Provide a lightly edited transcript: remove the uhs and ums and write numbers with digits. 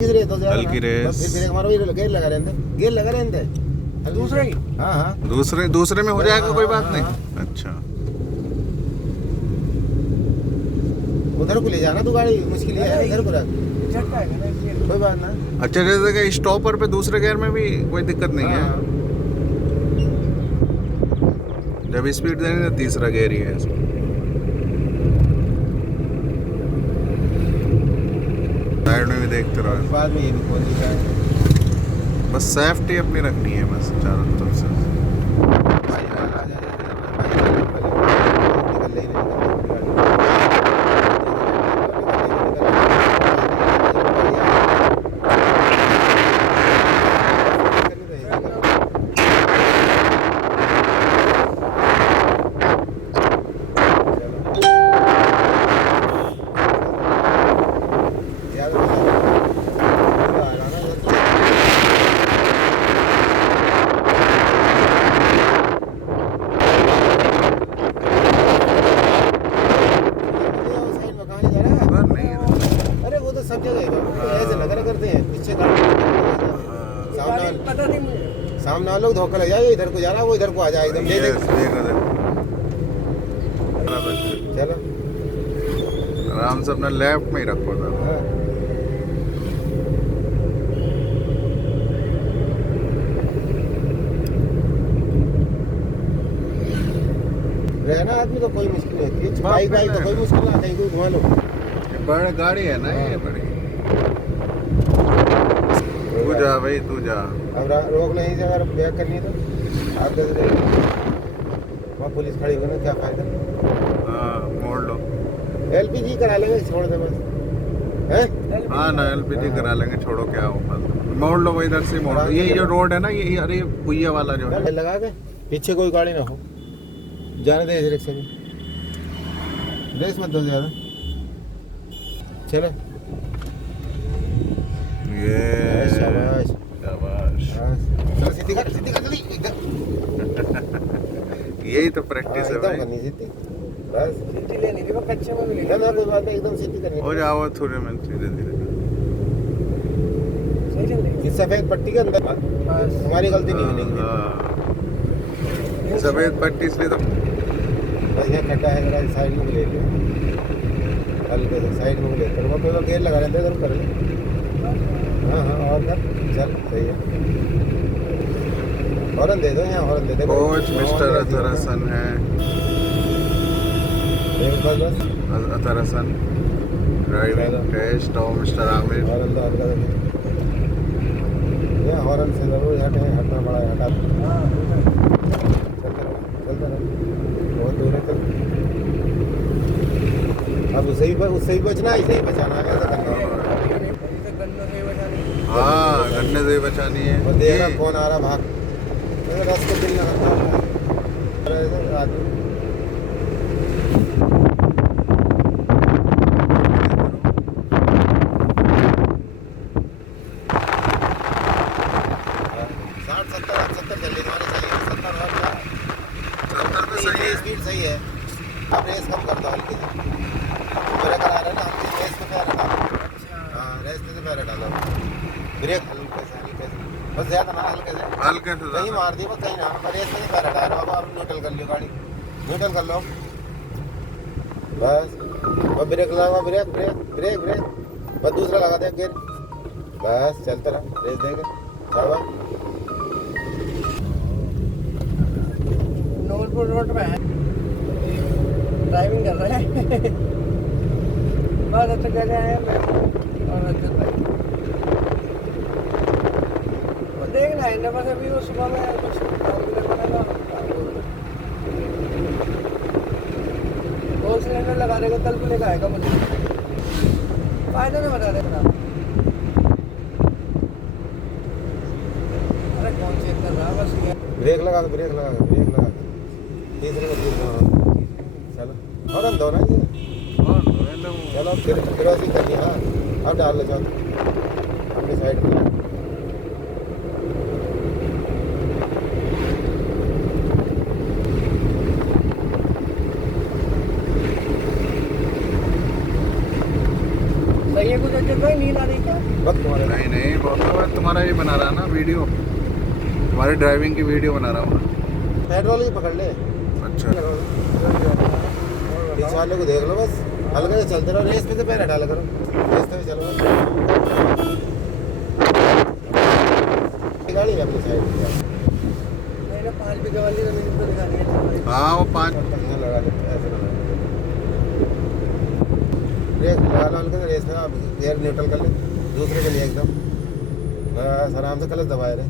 कल की race gear लगा रहने दे दूसरे की। हाँ दूसरे में हो जाएगा, कोई बात हाँ, नहीं। अच्छा, उधर को ले जाना तू गाड़ी, मुश्किल है इधर को रख, झटका है ना इसलिए। कोई बात ना। अच्छा, जैसे कि स्टॉपर पे दूसरे गियर में भी कोई दिक्कत नहीं है। हाँ। जब स्पीड देंगे तो तीसरा गियर ही है इसमें। साइड में भी देखते रहो, बाद में ये भी खोल दिया है। बस सेफ्टी अपनी रखनी है बस चारों तरफ से। भाई आ जा निकल ले सब जगह ऐसे नजर करते हैं, पीछे पता नहीं मुझे। सामने वाले लोग धोखा लग जाएगा, इधर को जा रहा है वो इधर को आ जाए एकदम दे दे। चलो आराम से अपना लेफ्ट में ही रखो था। हाँ। रहना आदमी तो कोई मुश्किल नहीं होती, बाइक तो कोई मुश्किल ना, कहीं कोई घुमा लो। बड़ी गाड़ी है ना ये बड़ी। तू जा भाई, तू जा। अब रोक नहीं से अगर बैक करनी है तो आगे से वहाँ पुलिस खड़ी होगी ना, क्या फायदा। हाँ, मोड़ लो। एलपीजी करा लेंगे, छोड़ दे बस। हैं? हाँ ना, एलपीजी करा लेंगे, छोड़ो क्या हो बस। मोड़ लो, वो इधर से मोड़ लो। ये जो रोड है ना, ये अरे पुइया वाला जो है। लगा के पीछे कोई गाड़ी ना हो, जाने दे इस रिक्शे में, रेस मत दो ज़्यादा। चलो ये शाबाश शाबाश। चलो सीधी कर जल्दी एकदम। यही तो प्रैक्टिस है एकदम भाई। करनी सीधी, बस सीधी लेनी थी, वो कच्चे में मिलेगी। ना कोई बात नहीं, एकदम सीधी करनी। हो जाओ थोड़े में, धीरे धीरे। सही चल रही इस सफेद पट्टी के अंदर बस। हमारी गलती नहीं होनी। हाँ, सफेद पट्टी इसलिए तो। बस यहाँ खड्डा है, जरा साइड में ले लो, हल्के से साइड में ले कर वो कोई गेयर लगा लेते इधर कर ले। हाँ और कर, चल सही है। हॉर्न दे दो, यहाँ हॉर्न दे दो। कोच मिस्टर अतरसन है। बस बस अतरसन ड्राइविंग टेस्ट और मिस्टर आमिर। हॉर्न दो, हल्का दे। यहाँ हॉर्न से जरूर हटना पड़ा है, हटा। चलता रहो, बहुत दूर है। चल अब उससे ही बचना, इसे ही बचाना है, ऐसा करना है। हाँ, गन्ने से बचानी है। वो देख कौन आ रहा, भाग। रास्ते दिल लगाता आदमी। स्पीड सही है। अब रेस कम करता हल्की से, मेरा करा रहा है ना, हम रेस में पैर हटा। हाँ, रेस में से पैर हटा लो, ब्रेक हल्के से बस, ज़्यादा ना, हल्के से कहीं मार दी बस, कहीं ना, पर रेस में से पैर हटा रहा। अब आप न्यूट्रल कर लियो गाड़ी, न्यूट्रल कर लो बस। और ब्रेक लगा, ब्रेक ब्रेक ब्रेक ब्रेक बस, दूसरा लगा दे गियर, बस चलता रहा, रेस देगा। शाबाश। नवलपुर रोड पे है, ड्राइविंग कर रहे हैं। बहुत अच्छा जगह है और अच्छा भाई, वो देखना है ना, बस अभी वो सुबह में कुछ काम भी करना है ना, दो सिलेंडर लगा देगा, कल को लेकर आएगा मुझे, फायदा नहीं बता देगा। अरे कौन चेक कर रहा है, बस ये ब्रेक लगा के, ब्रेक लगा के, ब्रेक लगा के, तीसरे में चलो हॉर्न दो ना ये। चलो फिर क्रॉसिंग करनी है ना, अब डाल लो चाहो अपनी साइड में। सही है, कुछ अच्छे कोई नींद आ रही क्या? वक्त तुम्हारे नहीं नहीं बहुत तुम्हारा ये बना रहा ना वीडियो, तुम्हारी ड्राइविंग की वीडियो बना रहा हूँ। पेट्रोल ही पकड़ ले। अच्छा इस वाले को देख लो बस, हल्के से चलते रहो, रेस पे से पैर हटा करो, रेस पे चलो गाड़ी है अपनी साइड में। मैंने 5 बीघे वाली जमीन तो दिखानी है। हाँ वो 5 लगा ले, ऐसे लगा ले। रेस लगा लो हल्के से, रेस में आप एयर न्यूट्रल कर ले दूसरे के लिए एकदम, बस आराम से क्लच दबाए रहे।